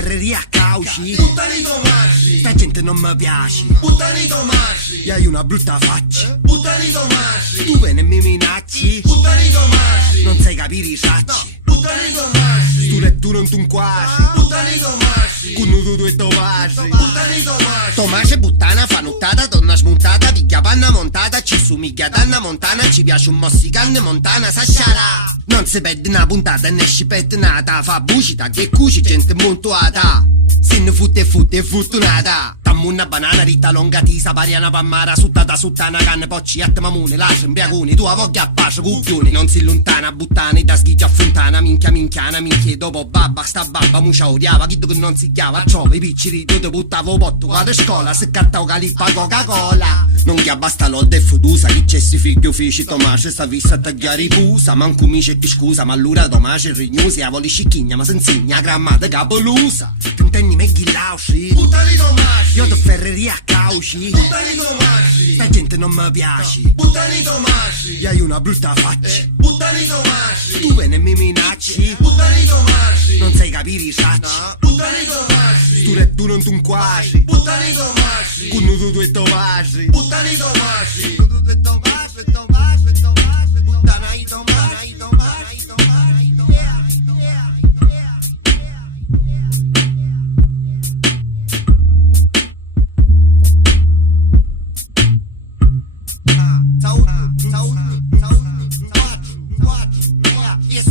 ferreria a cauci. Buttali Tomasci, Sta gente non mi piace. buttali Tomasci, E hai una brutta faccia. buttali Tomasci, Tu ve ne mi minacci. buttali Tomasci, Non sai capire i sacci. buttali Tomasci, Tu e tu non tu quasi. buttali Tomasci, Con tu e Tomasi. buttali Tomasci, Tomasi puttana fa nuttata, donna smontata, picchia panna montata, ci sumiglia danna montana, ci piace un mossicante montana, sasciala. Non si perde una puntata e ne esci pettinata, fa bucita che cuci gente montuata. Se ne futte e fortunata. Tammu una banana ritta longa tisa, pariana pammara, suttata suttana, canne pocci, at mamune, lascia imbriaconi, tua voglia a pace, cucchioni. Non si lontana, buttani, da schiccia a fontana, minchia minchiana, minchia dopo babba, sta babba, mucia odiava, chi che non si chiava, ciò, i picciri, tu te buttavo potto, vado a scuola, se cattavo calippa Coca-Cola. Non che basta l'olda e fudusa, chi c'è si figlio fici Tomasi, sta vista a tagliare i pusa, manco mi c'è chi scusa, ma allora Tomasi rignusi, avoli scicchigna, ma si insegna grammatica polusa. Tentenni me ghillausi, buttali Tomasci, io do ferreria a cauci. buttali Tomasci, Sta gente non mi piace. buttali Tomasci, E hai una brutta faccia. buttali Tomasci, Tu ve ne mi minacci. buttali Tomasci, Non sai capire i sacci. buttali Tomasci, Tu e tu non tu quasi. buttali Tomasci, Con tu e Tomasi. buttali Tomasci, Yes.